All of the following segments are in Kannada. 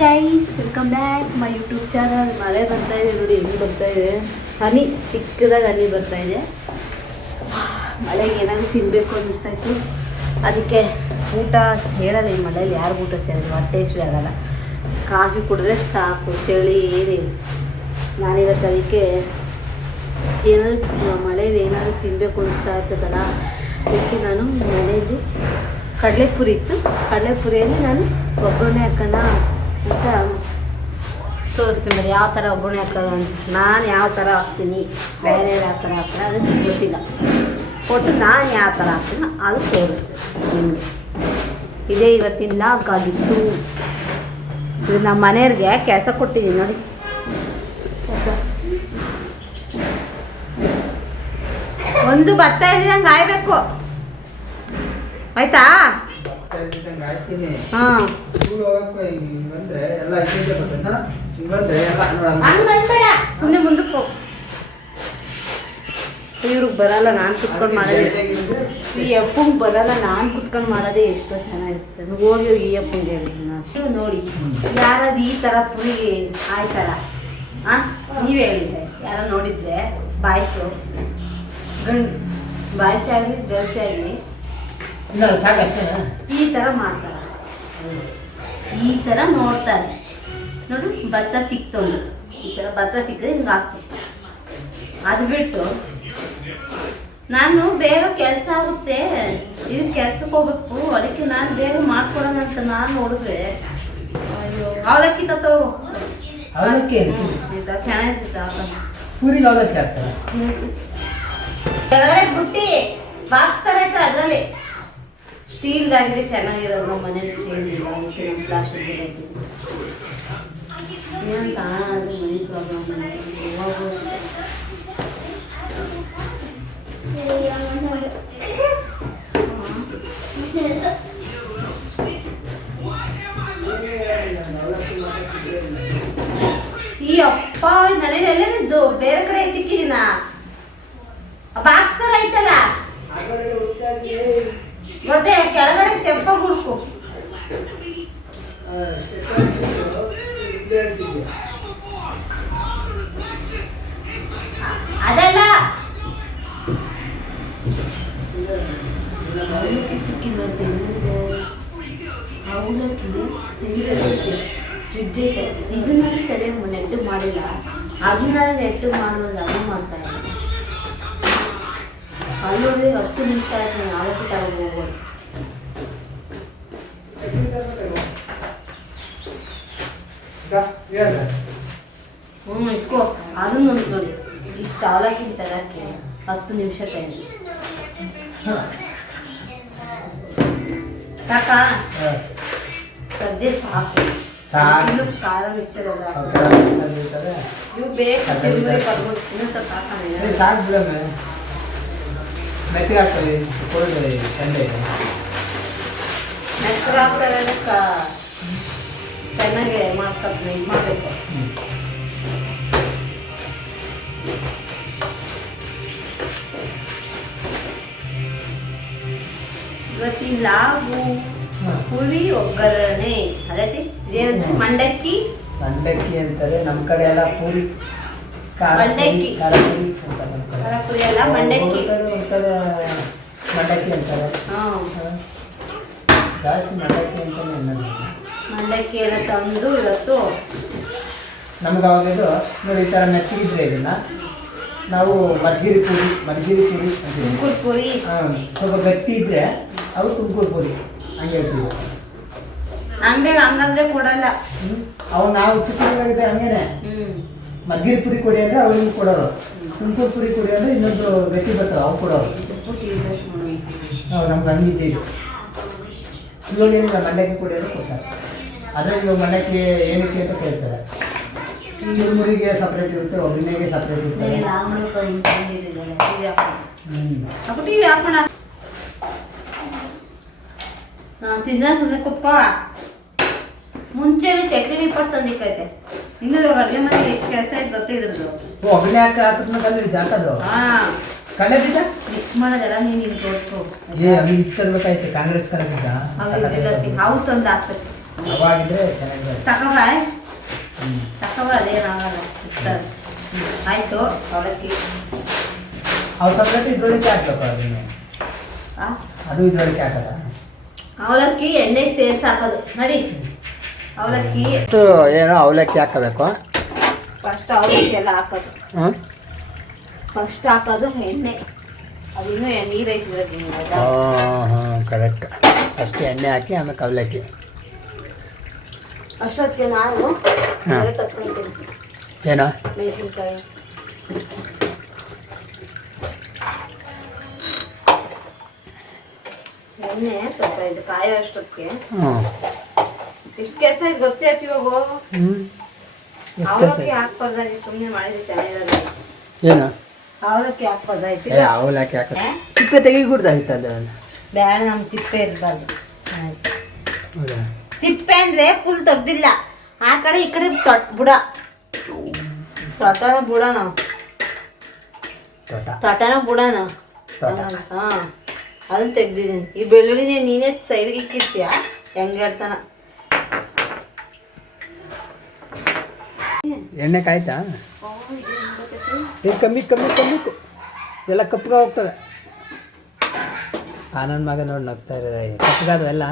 Hi guys, welcome back my YouTube channel. ಮಳೆ ಬರ್ತಾ ಇದೆ ನೋಡಿ, ಹೆಂಗೆ ಬರ್ತಾ ಇದೆ. ಹನಿ ಚಿಕ್ಕದಾಗಿ ಹನಿ ಬರ್ತಾ ಇದೆ. ಮಳೆಗೆ ಏನಾದರೂ ತಿನ್ನಬೇಕು ಅನ್ನಿಸ್ತಾ ಇತ್ತು. ಅದಕ್ಕೆ ಊಟ ಸೇರಲ್ಲ ಈ ಮಳೆಯಲ್ಲಿ. ಯಾರು ಊಟ ಸೇರಲ್ಲ, ಹೊಟ್ಟೆ ಹಸಿವೆ ಆಗಲ್ಲ. ಕಾಫಿ ಕುಡಿದ್ರೆ ಸಾಕು, ಚಳಿ ಏನಿಲ್ಲ. ನಾನಿವತ್ತು ಅದಕ್ಕೆ ಏನಾದರೂ ಮಳೆಯಲ್ಲಿ ಏನಾದರೂ ತಿನ್ನಬೇಕು ಅನ್ನಿಸ್ತಾ ಇರ್ತದಲ್ಲ, ಅದಕ್ಕೆ ನಾನು ಮನೆಯಲ್ಲಿ ಕಡಲೆಪುರಿ ಇತ್ತು. ಕಡಲೆಪುರಿಯಲ್ಲಿ ನಾನು ಒಗ್ಗರಣೆ ಹಾಕೋಣ ಅಂತ ತೋರಿಸ್ತೀನಿ. మరి ಯಾವ ಥರ ಒಗ್ಗರಣೆ ಹಾಕೋದು ಅಂತ. ನಾನು ಯಾವ ಥರ ಹಾಕ್ತೀನಿ, ಬೇರೆ ಯಾವ ಥರ ಹಾಕ್ತೀನಿ ಅದಕ್ಕೆ ಗೊತ್ತಿಲ್ಲ. ಒಟ್ಟು ನಾನು ಯಾವ ಥರ ಹಾಕ್ತೀನಿ ಅದು ತೋರಿಸ್ತೀನಿ ನಿಮಗೆ. ಇದೇ ಇವತ್ತಿನ ಲಾಗ್ ಆಗಿತ್ತು. ಇದು ನಮ್ಮ ಮನೆಯವ್ರಿಗೆ ಕೆಲಸ ಕೊಟ್ಟಿದ್ದೀನಿ ನೋಡಿ. ಕೆಲಸ ಒಂದು ಭತ್ತ ಇದ್ದಂಗೆ ಕಾಯಬೇಕು ಆಯ್ತಾ? ಹಾಂ ಸುಮ್ಮನೆ ಮುಂದಕ್ಕೆ ಹೋಗಿ. ಇವ್ರಿಗೆ ಬರಲ್ಲ, ನಾನು ಕುತ್ಕೊಂಡು ಮಾಡೋದೇ. ಈ ಅಪ್ಪಂಗೆ ಬರಲ್ಲ, ನಾನು ಕುತ್ಕೊಂಡು ಮಾಡೋದೇ ಎಷ್ಟೋ ಚೆನ್ನಾಗಿರ್ತದೆ. ಹೋಗಿ ಹೋಗಿ ಈ ಅಪ್ಪಂಗೆ ಹೇಳಿದ್ದೀನಿ ನಾನು. ನೋಡಿ ಯಾರದು ಈ ಥರ ಪುರಿ ಆಯ್ತಲ್ಲ, ಹಾಂ ನೀವೇ ಹೇಳಿದ್ದೆ. ಯಾರ ನೋಡಿದ್ರೆ ಬಾಯ್ಸು ಗಂಡು ಬಾಯ್ಸೆ ಆಗಲಿ ಗರ್ಲ್ಸೆ ಆಗಲಿ ಸಾಕಷ್ಟೇ ಈ ಥರ ಮಾಡ್ತಾರೆ. ಈ ಥರ ನೋಡ್ತಾರೆ. ನೋಡು ಭತ್ತ ಸಿಕ್ತೊಂದು, ಈ ಥರ ಭತ್ತ ಸಿಕ್ಕಿದ್ರೆ ಹಿಂಗೆ ಹಾಕ್ಬೇಕು. ಅದು ಬಿಟ್ಟು ನಾನು ಬೇಗ ಕೆಲಸ ಆಗುತ್ತೆ, ಇದು ಕೆಲ್ಸಕ್ಕೆ ಹೋಗ್ಬೇಕು, ಅದಕ್ಕೆ ನಾನು ಬೇಗ ಮಾಡ್ಕೊಡೋಣ ಅಂತ ನಾನು ನೋಡಿದ್ರೆ ಅಯ್ಯೋ ಅವಲಕ್ಕಿ ತಗೋ. ಅವಲಕ್ಕಿ ಚೆನ್ನಾಗಿರ್ತದೆ ಪೂರಿಗೆ ಅವಲಕ್ಕಿ ಹಾಕ್ತಾರೆ. ಕೆಳಗಡೆ ಬುಟ್ಟಿ ಬಾಕ್ಸ್ ಥರ ಐತೆ, ಅದರಲ್ಲಿ ಸ್ಟೀಲ್ದಾಗಿದೆ ಚೆನ್ನಾಗಿರೋದು. ನಮ್ಮ ಮನೆ ಸ್ಟೀಲ್ ಇಲ್ಲ, ನಮ್ಮ ಪ್ಲಾಸ್ಟಿಕ್ ಏನು ಕಾಣ ಅಂದರೆ ಮನಿ ಪ್ರಾಬ್ಲಮ್. ಯಾವಾಗೂ ಈ ಅಪ್ಪ ಮನೇಲಿ ಎಲ್ಲೇನಿದ್ದು ಬೇರೆ ಕಡೆ ತಿಕ್ಕಿದಿನ ಬಾಕ್ಸ್ ಥರ ಐತಲ್ಲ, ಮತ್ತೆ ಕೆಳಗಡೆ ತೆಪ್ಪ ಹುಡುಕು. ಅದಲ್ಲ ಸಿಕ್ಕಿಲ್ವಂತೆ ಫ್ರಿಡ್ಜ್ ಐತೆ. ಇದನ್ನ ಸರಿಯಾಗಿ ನೆಟ್ಟು ಮಾಡಿಲ್ಲ, ಅದನ್ನ ನೆಟ್ಟು ಮಾಡೋದು ಅದು ಮಾಡ್ತಾ ಇಲ್ಲ. ಅಲ್ಲೋದ್ರೆ 10 ನಿಮಿಷ ಆಯ್ತು, ನಾಲ್ಕು ತಗೊಂಡು ಹೋಗ್ಬೋದು. ಇಟ್ಕೋ ಅದನ್ನು ನೋಡಿ. ಇಷ್ಟು ಅವಲಕ್ಕಿ ತರಕ್ಕೆ 10 ನಿಮಿಷ ಟೈಮ್ ಸಾಕಾ? ಸದ್ಯ ಸಾಕು. ಇನ್ನು ಖಾರ ಮಿಕ್ಸರ್ ಅಲ್ಲ, ಇವು ಬೇಕು. ಚಿರುಮುರಿ ಪರ್ಬೋದು ಇನ್ನೂ ಸ್ವಲ್ಪ ಹಾಕೋಣ. ಸಾಕು ಬಿಡಮ್ಮ, ಮೆತ್ತಗೆ ಹಾಕ್ತಾರೆ. ಮೆತ್ತಗೆ ಹಾಕ್ತಾರೆ, ಚೆನ್ನಾಗಿ ಮಾಡ್ತಾರೆ. ಇದು ಮಾಡಬೇಕು. ಇವತ್ತಿನ ಲಾಗು ಪುರಿ ಒಗ್ಗರಣೆ. ಅದಕ್ಕೆ ಇದೇನಂದ್ರೆ ಮಂಡಕ್ಕಿ. ಮಂಡಕ್ಕಿ ಅಂತಾರೆ ನಮ್ಮ ಕಡೆ ಎಲ್ಲ. ಪೂರಿ ಮಂಡಕ್ಕಿ, ಖಾರಪುರಿ ಎಲ್ಲ ಮಂಡಕ್ಕಿ, ಮಂಡಕ್ಕಿ ಅಂತಾರೆ. ಜಾಸ್ತಿ ಮಂಡಕ್ಕಿ ಅಂತಾನೆ. ಮಂಡಕ್ಕಿ ಎಲ್ಲ ತಂದು ಇವತ್ತು ನಮ್ಗೆ ಅವಾಗ ಇದು ನೋಡಿ, ಈ ಥರ ಮೆತ್ತಿಗಿದ್ರೆ ಇದನ್ನ ನಾವು ಮಜ್ಜಿಗೆ ಪುರಿ ಅಂತೀವಿ. ತುಮಕೂರು ಪುರಿ. ಸ್ವಲ್ಪ ಗಟ್ಟಿ ಇದ್ರೆ ಅವು ತುಮಕೂರು ಪುರಿ ಹಂಗೆ ಹೇಳ್ತೀವಿ. ಅಂಗಡಿಗೆ ಹಂಗಂದ್ರೆ ಕೊಡಲ್ಲ ಅವು. ನಾವು ಚಿಕ್ಕದಾಗಿದೆ ಹಂಗೇನೆ. ಮಜ್ಜಿಗೆ ಪುರಿ ಕೊಡಿ ಅಂದರೆ ಅವ್ರಿಗೆ ಕೊಡೋದು. ತುಮಕೂರು ಪುರಿ ಕೊಡಿ ಅಂದರೆ ಇನ್ನೊಂದು ಗಟ್ಟಿ ಬರ್ತಾವೆ, ಅವು ಕೊಡೋದು. ನಮ್ಗೆ ಹಂಗಿದ್ದೀವಿ. ಇವಾಗ ಏನಿಲ್ಲ, ಮಂಡಕ್ಕಿ ಕೊಡಿ ಅಂದರೆ ಕೊಡ್ತಾರೆ. ಆದರೆ ಇವಾಗ ಮಂಡಕ್ಕಿ ಏನಕ್ಕೆ ಅಂತ ಕೇಳ್ತಾರೆ. ಚಿರುಮುರಿಗೆ ಸಪ್ರೇಟ್ ಇರುತ್ತೆ, ಒಗ್ಗರಣೆಗೆ ಸಪ್ರೇಟ್ ಇರುತ್ತೆ. ತಿಂದ ಸುಮ್ಮನೆ ಕುತ್ಕೋ. ಮುಂಚೆನೆ ಚಟ್ನಿ ಪಟ್ಟು ತಂದಿಕ್ಕೈತೆ. ಇನ್ನು ಇವಾಗ ಅಡುಗೆ ಮನೆಗೆ ಎಷ್ಟು ಕೆಲಸ ಐತೆ ಗೊತ್ತಿದ್ರು. ಒಗ್ಗರಣೆ ಹಾಕೋದು ಕಡಲೆ ಬೀಜ ಮಿಕ್ಸ್ ಮಾಡೋದೆಲ್ಲ ನೀನು ತೋರಿಸು. ಇತ್ತರ್ಬೇಕಾಯ್ತು ಕಾಂಗ್ರೆಸ್ ಕಡೆ ಬೀಜ. ಅವು ತಂದು ಹಾಕ್ಬೇಕು. ಅವಾಗಿದ್ರೆ ಚೆನ್ನಾಗಿದೆ. ತಕಬ ಅದೇನಾಗಲ್ಲ. ಆಯಿತು ಅವಲಕ್ಕಿ. ಅವು ಸಪ್ರೇಟ್ ಇದ್ರೊಳಗೆ ಹಾಕ್ಬೇಕು ಅದನ್ನು. ಅದು ಇದ್ರೊಳಗೆ ಹಾಕಲ್ಲ. ಅವಲಕ್ಕಿ ಎಣ್ಣೆಗೆ ತೇರ್ಸಿ ಹಾಕೋದು ನಡಿ. ಅವಲಕ್ಕಿ ಏನೋ ಅವಲಕ್ಕಿ ಹಾಕಬೇಕು. ಫಸ್ಟ್ ಅವಲಕ್ಕಿ ಎಲ್ಲ ಹಾಕೋದು. ಫಸ್ಟ್ ಹಾಕೋದು ಎಣ್ಣೆ. ಅದಿನ್ನೂ ನೀರು ಐತಿ. ಹಾಂ ಕರೆಕ್ಟ್. ಫಸ್ಟ್ ಎಣ್ಣೆ ಹಾಕಿ ಆಮೇಲೆ ಅವಲಕ್ಕಿ. ಅಷ್ಟೊತ್ತಿಗೆ ನಾನು ತಕ್ಕೊಂತೀನಿ. ಏನೋ ಮೆಣಸಿನ್ಕಾಯಿ ಎಣ್ಣೆ ಸ್ವಲ್ಪ ಇದು ಕಾಯೋ ಅಷ್ಟೊತ್ತಿಗೆ ಇಷ್ಟು ಕೆಲಸ ಇದು ಗೊತ್ತೇ ಆಯ್ತು. ಇವಾಗ ಅವಲಕ್ಕಿ ಹಾಕ್ಬಾರ್ದಾಗಿ ಸುಮ್ಮನೆ ಮಾಡಿದ್ರೆ ಚೆನ್ನಾಗಿರೋದು. ಏನು ಅವಲಕ್ಕಿ ಹಾಕ್ಬಾರ್ದಾಯ್ತು. ಅವಲಕ್ಕಿ ಹಾಕ ಚಿಪ್ಪೆ ತೆಗಿಕೂಡ್ದಾಗಿತ್ತು ಅದು. ಬೇಡ ನಮ್ಮ ಚಿಪ್ಪೆ ಇರಬಾರ್ದು. ಸಿಪ್ಪೆ ಅಂದ್ರೆ ಫುಲ್ ತೆಗ್ದಿಲ್ಲ. ಆ ಕಡೆ ಈ ಕಡೆ ಬುಡ ತೋಟನ ಬುಡನ ತೋಟನ ಬುಡನ ಹಾಂ ಅದನ್ನ ತೆಗ್ದಿದ್ದೀನಿ. ಈ ಬೆಳ್ಳುಳ್ಳಿನೇ ನೀನೇ ಸೈಡ್ಗೆ ಇಕ್ಕಿರ್ತೀಯ ಹೆಂಗೆ ಹೇಳ್ತಾನ. ಎಣ್ಣೆ ಕಾಯ್ತಾ? ಕಮ್ಮಿ ಕಮ್ಮಿ ಕಮ್ಮಿ ಎಲ್ಲ ಕಪ್ಪಗೆ ಹೋಗ್ತವೆ. ನನ್ನ ಮಗ ನೋಡಿ ನಗ್ತಾ ಇರೋದ. ಕಪ್ಪಗಾದವೆಲ್ಲ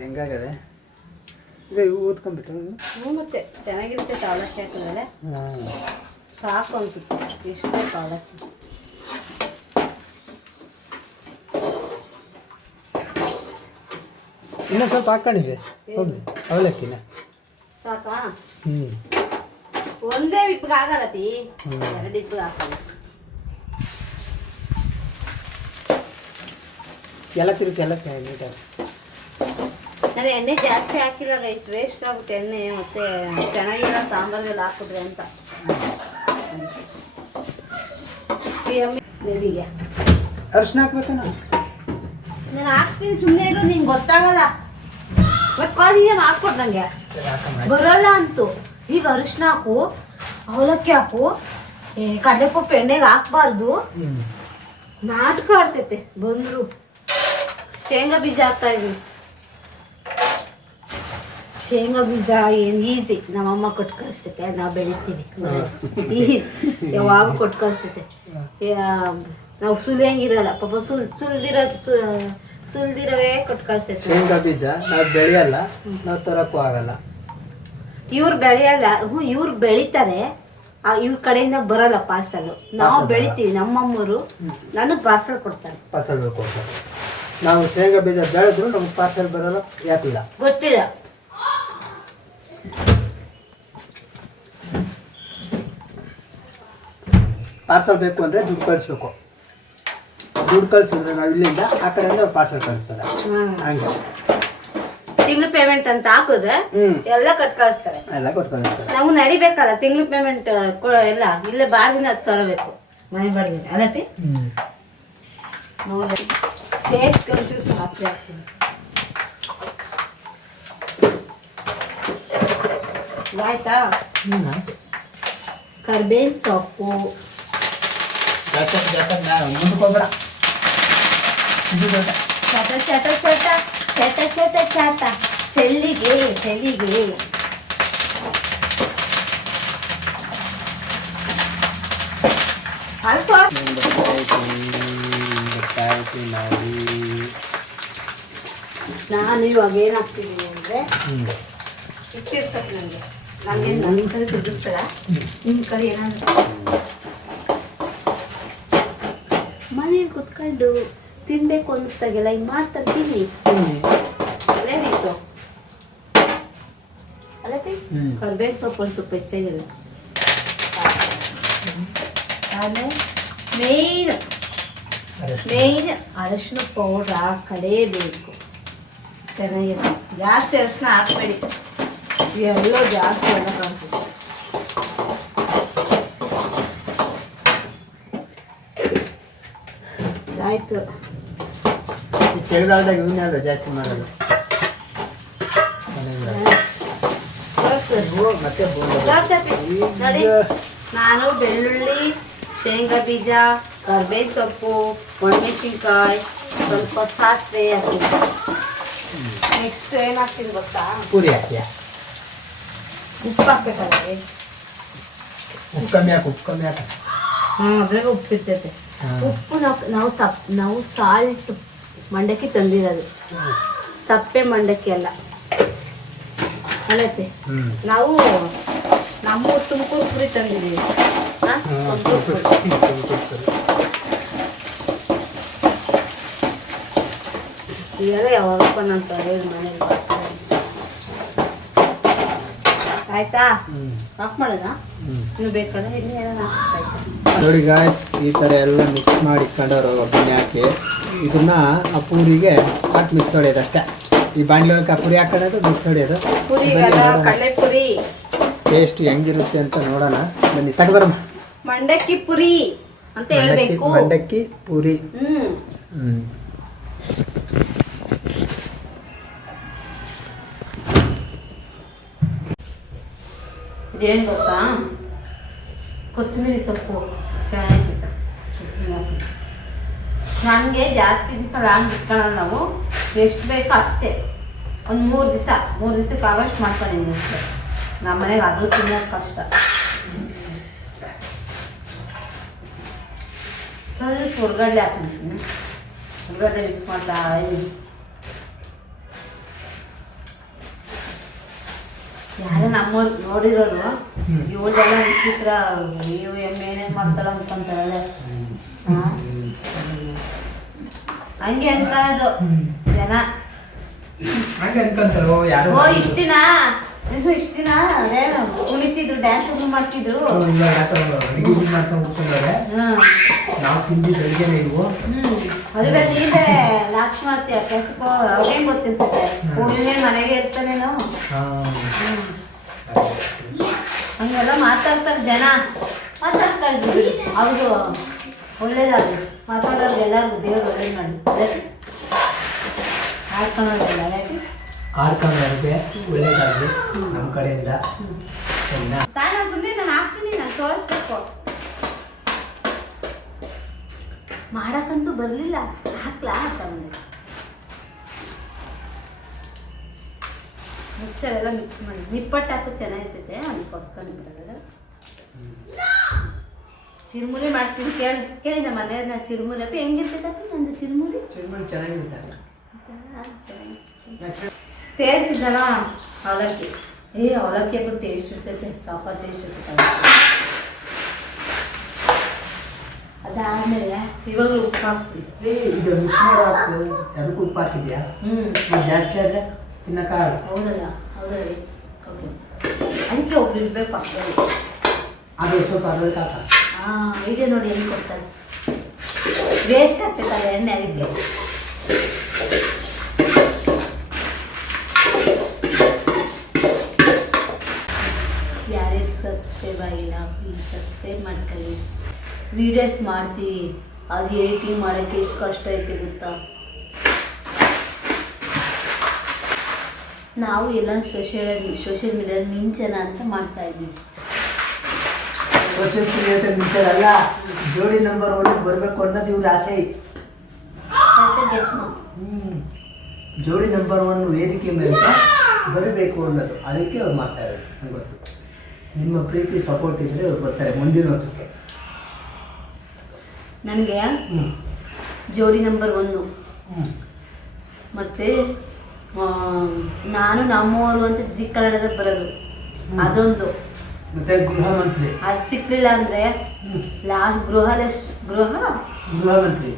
ಹೆಂಗಾಗದೆ ಊದ್ಕೊಂಡ್ಬಿಟ್ಟು. ಮತ್ತೆ ಚೆನ್ನಾಗಿರ್ತೈತೆ ಅವಲಕ್ಕಿ ಹಾಕಿದ್ರೆ. ಸಾಕು ಅನ್ಸುತ್ತೆ ಇಷ್ಟೇ ಅವಲಕ್ಕಿ. ಇನ್ನೂ ಸ್ವಲ್ಪ ಹಾಕೊಂಡಿದ್ವಿ ಹೋಗಿ ಅವಲಕ್ಕಿನ ಸಾಕಾ? ಒಂದೇ ಇಪ್ಪಿಗೆ ಆಗಲ್ಲತಿ, ಎರಡು ಇಪ್ಪಿಗೆ ಹಾಕಲ್ಲ. ಎಲ್ಲ ತಿರುಗಿ ಎಲ್ಲ ನೀಟಾಗಿ. ನಾನು ಎಣ್ಣೆ ಜಾಸ್ತಿ ಹಾಕಿಲ್ಲ ಗೈಸ್, ವೇಸ್ಟ್ ಆಗುತ್ತೆ ಎಣ್ಣೆ. ಮತ್ತೆ ಚೆನ್ನಾಗಿಲ್ಲ ಸಾಂಬಾರಿಗೆಲ್ಲ ಹಾಕಿದ್ರೆ ಅಂತ. ಬೇಬಿಗೆ ಅರಿಶಿನ ಹಾಕ್ಬೇಕು. ನಾನು ಹಾಕ್ತೀನಿ, ಸುಮ್ಮನೆ ಇರೋ, ನಿಂಗೆ ಗೊತ್ತಾಗಲ್ಲ. ಬಟ್ ಕಾಲಿಗೆ ಹಾಕ್ಕೊಟ್ಟು ನನಗೆ ಬರೋಲ್ಲ ಅಂತು. ಈಗ ಅರಿಶಿನ ಹಾಕು, ಅವಲಕ್ಕಿ ಹಾಕು, ಕಡಲೆಪಪ್ಪು ಎಣ್ಣೆಗೆ ಹಾಕ್ಬಾರ್ದು. ನಾಟಕ ಆಡ್ತೈತೆ. ಬಂದರು ಶೇಂಗಾ ಬೀಜ ಹಾಕ್ತಾ ಇದೀನಿ. ಶೇಂಗಾ ಬೀಜ ಏನು ಈಸಿ, ನಮ್ಮಮ್ಮ ಕೊಟ್ಟು ಕಳಿಸ್ತೈತೆ, ನಾವು ಬೆಳಿತೀವಿ. ಯಾವಾಗ ಕೊಟ್ಟು ಕಳಿಸ್ತೈತೆ. ನಾವು ಸುಲಿಯಂಗಿರಲ್ಲ ಪಾಪ. ಸುಲ್ದಿರವೇ ಕೊಟ್ಟು ಕಳಿಸ್ತೈತೆ. ಶೇಂಗಾ ಬೀಜ ನಾವು ಬೆಳೆಯಲ್ಲ, ನಾವು ತರಕ್ಕೂ ಆಗಲ್ಲ. ಇವ್ರು ಬೆಳೆಯಲ್ಲ. ಇವ್ರು ಬೆಳಿತಾರೆ, ಇವ್ರ ಕಡೆಯಿಂದ ಬರಲ್ಲ ಪಾರ್ಸಲ್. ನಾವು ಬೆಳಿತೀವಿ. ನಮ್ಮಮ್ಮರು ನನಗೆ ಪಾರ್ಸಲ್ ಕೊಡ್ತಾರೆ. ಪಾರ್ಸಲ್ ಕೊಡ್ತಾರೆ. ನಾವು ಶೇಂಗಾ ಬೀಜ ಬೆಳೆದ್ರು ನಮ್ಗೆ ಪಾರ್ಸಲ್ ಬರಲ್ಲ. ಯಾಕಿಲ್ಲ ಗೊತ್ತಿಲ್ಲ. ಪಾರ್ಸಲ್ ಬೇಕು ಅಂದರೆ ದುಡ್ಡು ಕಳಿಸ್ಬೇಕು. ದುಡ್ಡು ಕಳಿಸಿದ್ರೆ ನಾವು ಇಲ್ಲಿಂದ ಆ ಕಡೆಯಿಂದ ಪಾರ್ಸಲ್ ಕಳಿಸ್ತಾರೆ. ಹಂಗೆ ತಿಂಗಳು ಪೇಮೆಂಟ್ ಅಂತ ಹಾಕಿದ್ರೆ ಎಲ್ಲ ಕಟ್ ಕಳಿಸ್ತಾರೆ. ಎಲ್ಲ ಕೊಟ್ಟು ಕಳಿಸ್ತಾರೆ. ನಾವು ನಡಿಬೇಕಲ್ಲ ತಿಂಗಳು ಪೇಮೆಂಟ್ ಎಲ್ಲ. ಇಲ್ಲೇ ಬಾಡಿಗೆ 10,000 ಬೇಕು ಮನೆ ಬಾಡಿಗೆ. ಅದಪ್ಪಿ ನೋಡಿ ಟೇಸ್ಟ್ ಕನ್ಫ್ಯೂಸ್ ಸಾಸಿವೆ ಹಾಕ್ತೀನಿ. ಆಯ್ತಾ? ಕರ್ಬೇವಿನ ಸೊಪ್ಪು, ಮುಂದಕ್ಕೋಗ್ಬೇಡ. ಚಟ ಚಟ ಚಟ ಚಟ ಚಟ ಚಟ ಚೆಲ್ಲಿಗೆ ಚೆಲ್ಲಿಗೆ. ಅಲ್ಪ ನಾನು ಇವಾಗ ಏನಾಗ್ತಿದ್ದೀನಿ ಅಂದರೆ ಇಟ್ಟಿರ್ಸಕ್ಕೆ ನನಗೆ ನನ್ನ ಕಡೆ ತಿರುಗಿಸ್ತಾರ, ನಿಮ್ಮ ಕಡೆ ಏನಾದ್ರು ಮನೇಲಿ ಕುತ್ಕೊಂಡು ತಿನ್ಬೇಕು ಅನ್ನಿಸ್ದಾಗೆಲ್ಲ ಹಿಂಗೆ ಮಾಡ್ತಾರೆ. ತಿನ್ನಿ ಅಲ್ಲೇ ಬೇಕು ಅಲ್ಲೇ ಕರ್ಬೇವಿನ ಸೊಪ್ಪು ಒಂದು ಸ್ವಲ್ಪ ಹೆಚ್ಚಾಗಿಲ್ಲ. ಆಮೇಲೆ ಮೇಯ್ನ್ ಅರಶಿನ ಪೌಡ್ರ್ ಹಾಕಲೇಬೇಕು. ಚೆನ್ನಾಗಿದೆ. ಜಾಸ್ತಿ ಅರಶಿನ ಹಾಕ್ಬೇಡಿ, ಎಲ್ಲೋ ಜಾಸ್ತಿ ಎಲ್ಲ ಕಾಣ್ತದೆ. ಆಯ್ತು. ಚಳಿಗಾಲದಾಗ ಇವನ್ನೆಲ್ಲ ಜಾಸ್ತಿ ಮಾಡೋದು. ನೋಡಿ, ನಾನು ಬೆಳ್ಳುಳ್ಳಿ, ಶೇಂಗಾ ಬೀಜ, ಕರ್ಬೇವಿನ ಸೊಪ್ಪು, ಒಣಮೆಣಸಿನ್ಕಾಯಿ, ಸ್ವಲ್ಪ ಸಾಸಿವೆ ಹಾಕ್ತೀನಿ. ನೆಕ್ಸ್ಟ್ ಏನು ಹಾಕ್ತೀನಿ ಗೊತ್ತಾ? ಪೂರಿ ಹಾಕ್ತೀಯ? ಉಪ್ಪು ಹಾಕ್ಬೇಕಲ್ಲ ರೀ. ಉಪ್ಪು ಕಮ್ಮಿ ಹಾಕು, ಉಪ್ಪು ಕಮ್ಮಿ ಹಾಕು. ಅದ್ರಾಗ ಉಪ್ಪು ಇರ್ತೈತೆ. ಉಪ್ಪು ನಾವು ಸಾಲ್ಟ್ ಮಂಡಕ್ಕಿ ತಂದಿರೋದು, ಸಪ್ಪೆ ಮಂಡಕ್ಕಿ ಅಲ್ಲ ಅಲ್ಲೈತೆ. ನಾವು ನಮ್ಮ ತುಮಕೂರು ಪುರಿ ತಂದಿದ್ದೀವಿ. ಇವೆಲ್ಲ ಯಾವಾಗಪ್ಪ ನಾನು ತರೋದು ಮನೇಲಿ. ಆಯ್ತಾ? ಆಫ್ ಮಾಡೋದಾ? ನೀವು ಬೇಕಾದ್ರೆ ಇನ್ನೇನೋ ನೋಡಿ ಗಾಯ್ಸ್, ಈ ಥರ ಎಲ್ಲ ಮಿಕ್ಸ್ ಮಾಡಿ ಇಟ್ಕೊಂಡವ್ರು ಒಬ್ಬನೇ ಹಾಕಿ ಇದನ್ನ ಆ ಪೂರಿಗೆ ಹಾಕಿ ಮಿಕ್ಸ್ ಹೊಡೆಯೋದು ಅಷ್ಟೇ. ಈ ಬಾಣಲೆಗೆ ಆ ಪುರಿ ಹಾಕೊಳ್ಳೋದು, ಮಿಕ್ಸ್ ಹೊಡೆಯೋದು. ಕಡಲೆ ಪುರಿ ಟೇಸ್ಟ್ ಹೆಂಗಿರುತ್ತೆ ಅಂತ ನೋಡೋಣ ಬನ್ನಿ. ತಗೊಬರಮ್ಮ. ಮಂಡಕ್ಕಿ ಪುರಿ ಅಂತ ಹೇಳ್ಬೇಕು. ಮಂಡಕ್ಕಿ ಪುರಿ. ಇದೇನು ಗೊತ್ತಾ? ಕೊತ್ತಂಬರಿ ಸೊಪ್ಪು ಚೆನ್ನಾಗಿತ್ತು. ನನಗೆ ಜಾಸ್ತಿ ದಿವಸ ಲಾಂಗ್ ಇಟ್ಕೊಳ್ಳೋಣ. ನಾವು ಎಷ್ಟು ಬೇಕೋ ಅಷ್ಟೇ, ಒಂದು 3 ದಿವಸಕ್ಕೆ ಆಗೋಷ್ಟು ಮಾಡ್ಕೊಂಡಿದ್ದೀನಿ ಅಷ್ಟೇ. ನಮ್ಮ ಮನೆಗೆ ಅದು ತಿನ್ನೋದು ಕಷ್ಟ. ಸ್ವಲ್ಪ ಹುರ್ಗಡ್ಲೆ ಹಾಕ್ತೀನಿ. ಹುರ್ಗಡ್ಲೆ ಮಿಕ್ಸ್ ಮಾಡ್ತಾ ಇದೀನಿ. ಯಾರೇ ನಮ್ಮವ್ರು ನೋಡಿರೋರು ಇವಳೆಲ್ಲ ವಿಚಿತ್ರ, ನೀವು ಏನೇನು ಮಾಡ್ತಾಳ ಅನ್ಕೊಂತಾರಲ್ಲ. ಹಂಗೆ ಅನ್ಕೊಳ್ಳೋದು ಜನ. ಓ ಇಷ್ಟ ದಿನ ಅದೇ ಕುಣಿತಿದ್ರು, ಡ್ಯಾನ್ಸ್ ಮಾಡ್ತಿದ್ರು. ಅದು ಬೇರೆ ನೀವೇ ಲಾಕ್ಸ್ ಮಾಡ್ತೀಯ ಕೆಲ್ಸಕ್ಕೋ, ಅವ್ರೇನ್ ಗೊತ್ತಿರ್ತದೆ. ಹೂವಿನ ಮನೆಗೆ ಇರ್ತಾನೇನೋ. ಹಂಗೆಲ್ಲ ಮಾತಾಡ್ತಾರೆ ಜನ. ಮಾತಾಡ್ತಾ ಇದ್ದೀವಿ, ಅವರು ಒಳ್ಳೇದಾಗಲಿ. ಮಾತಾಡೋದು ಎಲ್ಲರಿಗೂ ದೇವ್ರು ಒಳ್ಳೇದು ಮಾಡಿ ಆಡ್ಕೊಳ್ಳೋದಿಲ್ಲ. ಯಾಕೆ ಆಡ್ಕೊಳ್ಳೋರಿಗೆ ಒಳ್ಳೇದಾಗಲಿ ನಮ್ಮ ಕಡೆಯಿಂದ. ನಾನು ಸುಮ್ಮನೆ ನಾನು ಹಾಕ್ತೀನಿ, ನಾನು ತೋರಿಸ್ಬೇಕು. ಮಾಡಕ್ಕಂತೂ ಬರಲಿಲ್ಲ, ಹಾಕ್ಲಾ ಅಂತ ಬಂದೆ. ಮುಚ್ಚರೆಲ್ಲ ಮಿಕ್ಸ್ ಮಾಡಿ ನಿಪ್ಪಟ್ಟು ಹಾಕು ಚೆನ್ನಾಗಿರ್ತೈತೆ. ಅದಕ್ಕೋಸ್ಕರ ಬರೋದು ಚಿರುಮುರಿ ಮಾಡ್ತೀನಿ. ಕೇಳಿ ನಮ್ಮ ಮನೆಯವ್ರನ್ನ ಚಿರುಮುರಿ ಅಪ್ಪ ಹೆಂಗಿರ್ತೈತಪ್ಪ ನಂದು ಚಿರುಮುರಿ ಚೆನ್ನಾಗಿರುತ್ತೆ. ತೇರಿಸಿದ್ದಲ್ಲ ಅವಲಕ್ಕಿ. ಅವಲಕ್ಕಿ ಹಾಕಿ ಟೇಸ್ಟ್ ಇರ್ತೈತೆ, ಸಾಫ್ಟ್ ಟೇಸ್ಟ್ ಇರ್ತೈತೆ. ಅದಾದ್ಮೇಲೆ ಇವಾಗ ಉಪ್ಪು ಹಾಕ್ತೀವಿ. ಇದು ಮಿಕ್ಸ್ ಮಾಡೋ ಅದಕ್ಕೆ ಉಪ್ಪು ಹಾಕಿದ್ಯಾ? ಜಾಸ್ತಿ ಆದರೆ ತಿನ್ನಕ್ಕಾಗಲ್ಲ. ಹೌದಲ್ಲ ಓಕೆ. ಅದಕ್ಕೆ ಒಬ್ರು ಇರ್ಬೇಕು ಪಕ್ಕದಲ್ಲಿ. ಅದು ಸ್ವಲ್ಪ ಅದ್ರಲ್ಲಿ ಹಾಕ. ವಿಡಿಯೋ ನೋಡಿ ಹೆಂಗೆ ಕೊಡ್ತಾರೆ. ವೇಸ್ಟ್ ಆಗ್ತೈತಲ್ಲ ಎಣ್ಣೆ, ಅದಕ್ಕೆ. ಯಾರ್ಯಾರು ಸಬ್ಸ್ಕ್ರೈಬ್ ಆಗಿಲ್ಲ ಪ್ಲೀಸ್ ಸಬ್ಸ್ಕ್ರೈಬ್ ಮಾಡ್ಕೊಳ್ಳಿ. ವೀಡಿಯೋಸ್ ಮಾಡ್ತೀವಿ, ಅದು ಎಡಿಟಿಂಗ್ ಮಾಡೋಕ್ಕೆ ಎಷ್ಟು ಕಷ್ಟ ಐತೆ ಗೊತ್ತಾ. ನಾವು ಎಲ್ಲ ಸೋಷಿಯಲ್ ಮೀಡಿಯಾ ಮಿಂಚನ ಅಂತ ಮಾಡ್ತಾ ಇದ್ದೀವಿ. ಸೋಷಿಯಲ್ ಮೀಡಿಯಾದ ಮಿಂಚನಲ್ಲ, ಜೋಡಿ ನಂಬರ್ 1 ಬರಬೇಕು ಅನ್ನೋದು ಇವ್ರ ಆಸೆ ಐತಿ. ಜೋಡಿ ನಂಬರ್ 1 ವೇದಿಕೆ ಮೇಲೆ ಬರಬೇಕು ಅನ್ನೋದು, ಅದಕ್ಕೆ ಅವ್ರು ಮಾಡ್ತಾ ಇದ್ದಾರೆ. ನಂಗೆ ಗೊತ್ತು, ನಿಮ್ಮ ಪ್ರೀತಿ ಸಪೋರ್ಟ್ ಇದ್ದರೆ ಅವ್ರು ಬರ್ತಾರೆ ಮುಂದಿನ ವರ್ಷಕ್ಕೆ. ನನಗೆ ಜೋಡಿ ನಂಬರ್ 1 ಮತ್ತು ನಾನು ನಮ್ಮವರು ಅಂತ ಜಿ ಕನ್ನಡದಾಗ ಬರೋದು ಅದೊಂದು. ಮತ್ತೆ ಗೃಹ ಮಂತ್ರಿ ಅದು ಸಿಕ್ಲಿಲ್ಲ ಅಂದರೆ ಲಾಸ್ಟ್ ಗೃಹ ಮಂತ್ರಿ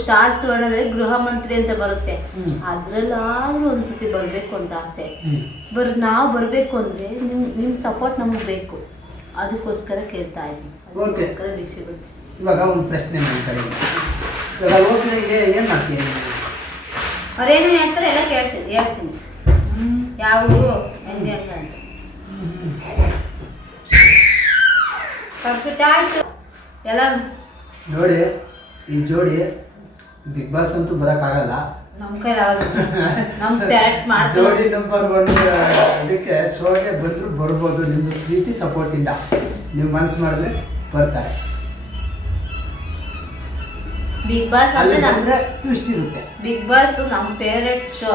ಸ್ಟಾರ್ ಸುವರ್ಣದಲ್ಲಿ ಗೃಹ ಮಂತ್ರಿ ಅಂತ ಬರುತ್ತೆ. ಅದ್ರಲ್ಲಾದ್ರೂ ಒಂದ್ಸತಿ ಬರಬೇಕು ಅಂತ ಆಸೆ. ನಾವು ಬರಬೇಕು ಅಂದರೆ ನಿಮ್ಮ ಸಪೋರ್ಟ್ ನಮಗೆ ಬೇಕು. ಅದಕ್ಕೋಸ್ಕರ ಕೇಳ್ತಾ ಇದ್ದೀನಿ, ಅದಕ್ಕೋಸ್ಕರ ಭಿಕ್ಷೆ ಬಿಡ್ತೀನಿ. ಇವಾಗ ಒಂದು ಪ್ರಶ್ನೆ ನನ್ನ ಕಡೆ. ಇವಾಗ ಹೋಗ್ಲಿಕ್ಕೆ ಏನು ಮಾಡ್ತೀನಿ? ಅವ್ರೇನು ಹೇಳ್ತಾರೆ ಎಲ್ಲ ಹೇಳ್ತೀನಿ. ಯಾವುದು ಹೆಂಗೆ ಅಂತ ಕಂಪ್ಲೀಟ್ ಆಯಿತು ಎಲ್ಲ ನೋಡಿ. ಈ ಜೋಡಿ ಬಿಗ್ ಬಾಸ್ ಅಂತೂ ಬರೋಕ್ಕಾಗಲ್ಲ, ನಮ್ಮ ಕೈಲಾಗೋದು. ನಮ್ಗೆ ಸೆಲೆಕ್ಟ್ ಮಾಡ್ತೀವಿ. ಜೋಡಿ ನಂಬರ್ 1 ಅದಕ್ಕೆ ಶೋಗೆ ಬಂದರೂ ಬರ್ಬೋದು. ನಿಮ್ಮ ಪ್ರೀತಿ ಸಪೋರ್ಟಿಂದ ನೀವು ಮನಸ್ಸು ಮಾಡಿದ್ರೆ ಬರ್ತಾರೆ. ಬಿಗ್ ಬಾಸ್ ಅಲ್ಲಿ ಅಂದ್ರೆ ಬಂದ್ರೆ ಟ್ವಿಸ್ಟ್ ಇರುತ್ತೆ. ಬಿಗ್ ಬಾಸ್ ನಮ್ಮ ಫೇವ್ರೆಟ್ ಶೋ.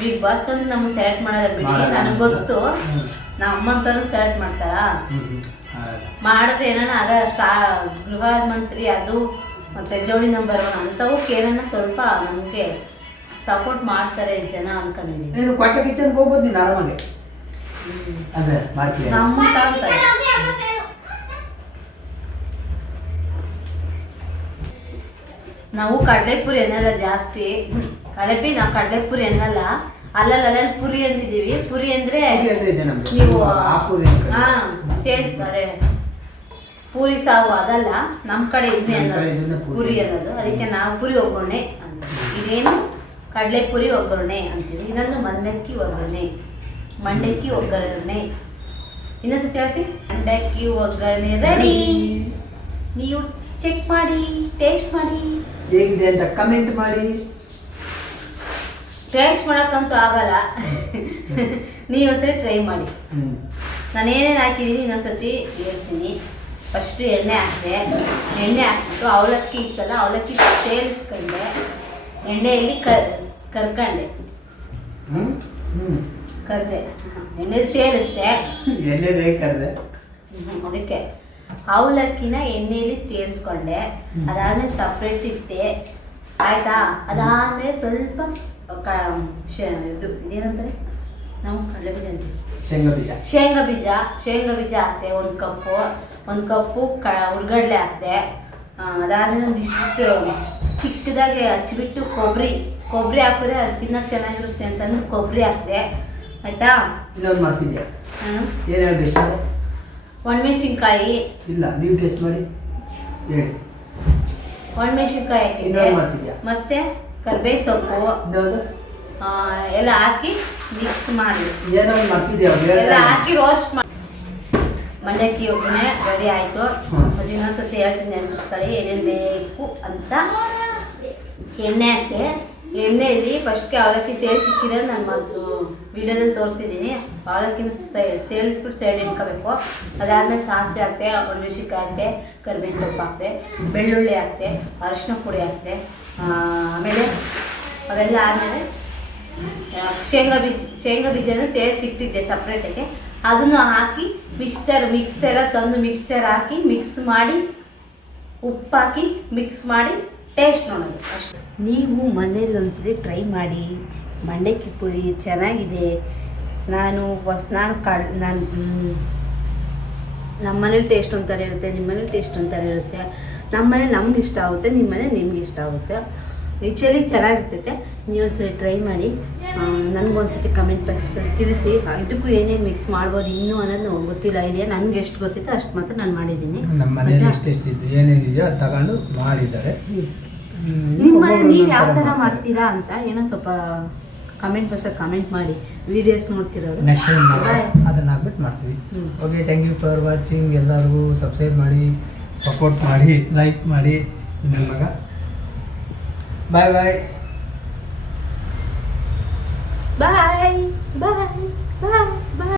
ಬಿಗ್ ಬಾಸ್ ಅಂತ ನಮ್ಗೆ ಸೆಲೆಕ್ಟ್ ಮಾಡೋದ ಬಿಡಿ, ನನಗೆ ಗೊತ್ತು. ನಮ್ಮ ಅಮ್ಮಂತರೂ ಸೆಲೆಕ್ಟ್ ಮಾಡ್ತಾರ, ಮಾಡಿದ್ರೆ ಏನಾನ ಅದ ಗೃಹ ಮಂತ್ರಿ ಅದು ಮತ್ತೆ ಜೋಡಿ ನಂಬರ್ 1 ಅಂತವಕ್ಕೆ ಏನಾನ ಸ್ವಲ್ಪ ನಮಗೆ ಸಪೋರ್ಟ್ ಮಾಡ್ತಾರೆ ಜನ ಅನ್ಕೊಂಡಿದ್ದೀನಿ. ನೀನು ಕ್ವಾರ್ಟರ್ ಕಿಚನ್ಗೆ ಹೋಗ್ಬೋದು ನೀನು ಆರಾಮಾಗಿ. ಅದೇ ಮಾಡ್ತೀಯ ನಮ್ಮ ತಾಗ್ತಾರೆ. ನಾವು ಕಡಲೆಪುರಿ ಅನ್ನಲ್ಲ ಜಾಸ್ತಿ. ನಾವು ಕಡಲೆಪುರಿ ಅನ್ನಲ್ಲ, ಅಲ್ಲಲ್ಲಿ ಪುರಿ ಅಂದಿದ್ದೀವಿ. ಪುರಿ ಅಂದ್ರೆ ನೀವು ತೇಲ್ಸ್ತಾರೆ, ಪೂರಿ ಸಾವು ಅದಲ್ಲ, ನಮ್ಮ ಕಡೆ ಇದನ್ನೇ ಅನ್ನೋದು ಪುರಿ ಅನ್ನೋದು. ಅದಕ್ಕೆ ನಾವು ಪುರಿ ಒಗ್ಗರಣೆ ಅಂತ. ಇದೇನು ಕಡಲೆಪುರಿ ಒಗ್ಗರಣೆ ಅಂತೀವಿ, ಇದನ್ನು ಮಂಡಕ್ಕಿ ಒಗ್ಗರಣೆ. ಮಂಡಕ್ಕಿ ಒಗ್ಗರಣೆ ಇನ್ನೊಂದ್ಸತಿ ಹೇಳ್ತಿ, ಮಂಡಕ್ಕಿ ಒಗ್ಗರಣೆ ರೆಡಿ. ನೀವು ಚೆಕ್ ಮಾಡಿ, ಟೇಸ್ಟ್ ಮಾಡಿ, ಹೇಗಿದೆ ಅಂತ ಕಮೆಂಟ್ ಮಾಡಿ. ಟೇಸ್ಟ್ ಮಾಡೋಕ್ಕಂತೂ ಆಗಲ್ಲ, ನೀವು ಒಂದ್ಸರಿ ಟ್ರೈ ಮಾಡಿ. ನಾನು ಏನೇನು ಹಾಕಿದ್ದೀನಿ ಇನ್ನೊಂದ್ಸತಿ ಹೇಳ್ತೀನಿ. ಫಸ್ಟು ಎಣ್ಣೆ ಹಾಕಿದೆ, ಎಣ್ಣೆ ಹಾಕ್ಬಿಟ್ಟು ಅವಲಕ್ಕಿ ಇತ್ತಲ್ಲ, ಅವಲಕ್ಕಿ ಸೇರಿಸ್ಕೊಂಡೆ, ಎಣ್ಣೆಯಲ್ಲಿ ಕರ್ಕೊಂಡೆ, ಕರ್ದೆ, ಎಣ್ಣೆಲಿ ತೇರಿಸ್ದೆ, ಅದಕ್ಕೆ ಅವಲಕ್ಕಿನ ಎಣ್ಣೆಯಲ್ಲಿ ತೇರಿಸ್ಕೊಂಡೆ. ಅದಾದ್ಮೇಲೆ ಸಪ್ರೇಟ್ ಇಟ್ಟೆ, ಆಯ್ತಾ. ಅದಾದ್ಮೇಲೆ ಸ್ವಲ್ಪ ಇದು ಇದೇನಂತಾರೆ ನಾವು ಕಡಲೆ ಬೀಜ ಅಂತೀವಿ, ಶೇಂಗಾ ಬೀಜ ಹಾಕ್ದೆ. ಒಂದು ಕಪ್ಪು ಹುರ್ಗಡ್ಲೆ ಹಾಕ್ದೆ. ಅದಾದ್ಮೇಲೆ ಒಂದಿಷ್ಟು ಚಿಕ್ಕದಾಗಿ ಹಚ್ಚಿಬಿಟ್ಟು ಕೊಬ್ಬರಿ ಹಾಕಿದ್ರೆ ಅದು ತಿನ್ನೋಕೆ ಚೆನ್ನಾಗಿರುತ್ತೆ ಅಂತಂದ್ರೆ ಕೊಬ್ಬರಿ ಹಾಕ್ದೆ, ಆಯ್ತಾ. ಇನ್ನೊಂದು ಮಾಡ್ತಿದ್ಯಾ, ಒಣಮೆಣಸಿನ್ಕಾಯಿ ಇಲ್ಲ, ನೀವು ಟೇಸ್ಟ್ ಮಾಡಿ ಹೇಳಿ. ಒಣಮೆಣಸಿನ್ಕಾಯಿ ಹಾಕಿದ್ದೆ, ಮತ್ತೆ ಕರ್ಬೇವು ಸೊಪ್ಪು ಎಲ್ಲ ಹಾಕಿ ಮಿಕ್ಸ್ ಮಾಡಿ ಎಲ್ಲ ಹಾಕಿ ರೋಸ್ಟ್ ಮಾಡಿ ಮಂಡಕ್ಕಿ ಒಗ್ಗರಣೆ ರೆಡಿ ಆಯಿತು. ಮತ್ತು ಇನ್ನೊಂದ್ಸತಿ ಹೇಳ್ತೀನಿ, ನೆನಪಿಸ್ಕೊಳ್ಳಿ ಏನೇನು ಬೇಕು ಅಂತ. ಎಣ್ಣೆ ಹಾಕ್ತೆ, ಎಣ್ಣೆಯಲ್ಲಿ ಫಸ್ಟ್ಗೆ ಅವಲಕ್ಕಿ ತೇಲ್ಸಿಕ್ಕಿರೋದು ನಾನು ಮತ್ತು ವಿಡಿಯೋದಲ್ಲಿ ತೋರಿಸಿದ್ದೀನಿ. ಅವಲಕ್ಕಿನ ತೇಲಿಸ್ಬಿಟ್ಟು ಸೈಡ್ ಇಟ್ಕೋಬೇಕು. ಅದಾದಮೇಲೆ ಸಾಸಿವೆ ಹಾಕ್ತೆ, ಒಣಮೆಣಸಿನ್ಕಾಯಿ ಹಾಕ್ತೆ, ಕರಿಬೇವು ಸೊಪ್ಪು ಹಾಕ್ತೆ, ಬೆಳ್ಳುಳ್ಳಿ ಹಾಕ್ತೆ, ಅರಿಶಿನ ಪುಡಿ ಹಾಕ್ತೆ. ಆಮೇಲೆ ಅವೆಲ್ಲ ಆದಮೇಲೆ ಶೇಂಗಾ ಬೀಜನ ತೇರಿಸಿಟ್ಟಿದ್ದೆ ಸಪ್ರೇಟಾಗಿ, ಅದನ್ನು ಹಾಕಿ ಮಿಕ್ಸರ್ ತಂದು ಮಿಕ್ಸ್ಚರ್ ಹಾಕಿ ಮಿಕ್ಸ್ ಮಾಡಿ, ಉಪ್ಪು ಹಾಕಿ ಮಿಕ್ಸ್ ಮಾಡಿ ಟೇಸ್ಟ್ ನೋಡೋದು ಅಷ್ಟೇ. ನೀವು ಮನೇಲಿ ಒಂದ್ಸತಿ ಟ್ರೈ ಮಾಡಿ, ಮಂಡಕ್ಕಿ ಪುರಿ ಚೆನ್ನಾಗಿದೆ. ನಮ್ಮ ಮನೇಲಿ ಟೇಸ್ಟ್ ಒಂಥರ ಇರುತ್ತೆ, ನಿಮ್ಮ ಮನೇಲಿ ಟೇಸ್ಟ್ ಒಂಥರ ಇರುತ್ತೆ. ನಮ್ಮ ಮನೇಲಿ ನಮ್ಗೆ ಇಷ್ಟ ಆಗುತ್ತೆ, ನಿಮ್ಮ ಮನೇಲಿ ನಿಮ್ಗೆ ಇಷ್ಟ ಆಗುತ್ತೆ. ಯೂಶ್ವಲಿ ಚೆನ್ನಾಗಿರ್ತೈತೆ. ನೀವು ಒಂದ್ಸರಿ ಟ್ರೈ ಮಾಡಿ, ನನಗೊಂದ್ಸತಿ ಕಮೆಂಟ್ ಬಾಕ್ಸಲ್ಲಿ ತಿಳಿಸಿ. ಇದಕ್ಕೂ ಏನೇನು ಮಿಕ್ಸ್ ಮಾಡ್ಬೋದು ಇನ್ನೂ ಅನ್ನೋದು ಗೊತ್ತಿಲ್ಲ, ಐಡಿಯಾ. ನನಗೆ ಎಷ್ಟು ಗೊತ್ತಿತ್ತು ಅಷ್ಟು ಮಾತ್ರ ನಾನು ಮಾಡಿದ್ದೀನಿ. ನಮ್ಮ ಮನೇಲಿ ಎಷ್ಟೆಷ್ಟಿದ್ದು ಏನೇನಿದೆಯೋ ಅದು ತಗೊಂಡು ಮಾಡಿದ್ದಾರೆ. ನಿಮ್ಮ ಮನೇಲಿ ನೀವು ಯಾವ ಥರ ಮಾಡ್ತೀರಾ ಅಂತ ಏನೋ ಸ್ವಲ್ಪ ಕಮೆಂಟ್ ಬಾಕ್ಸಲ್ಲಿ ಕಮೆಂಟ್ ಮಾಡಿ. ವೀಡಿಯೋಸ್ ನೋಡ್ತಿರೋರು ನೆಕ್ಸ್ಟ್ ಟೈಮ್ ಅದನ್ನು ಹಾಕ್ಬಿಟ್ಟು ಮಾಡ್ತೀವಿ. Okay, thank you for watching. ಎಲ್ಲರಿಗೂ ಸಬ್ಸ್ಕ್ರೈಬ್ ಮಾಡಿ, ಸಪೋರ್ಟ್ ಮಾಡಿ, ಲೈಕ್ ಮಾಡಿ. ನನ್ನ ಮಗ ಬಾಯ್ ಬಾಯ್ ಬಾಯ್ ಬಾಯ್ ಬಾಯ್ ಬಾಯ್.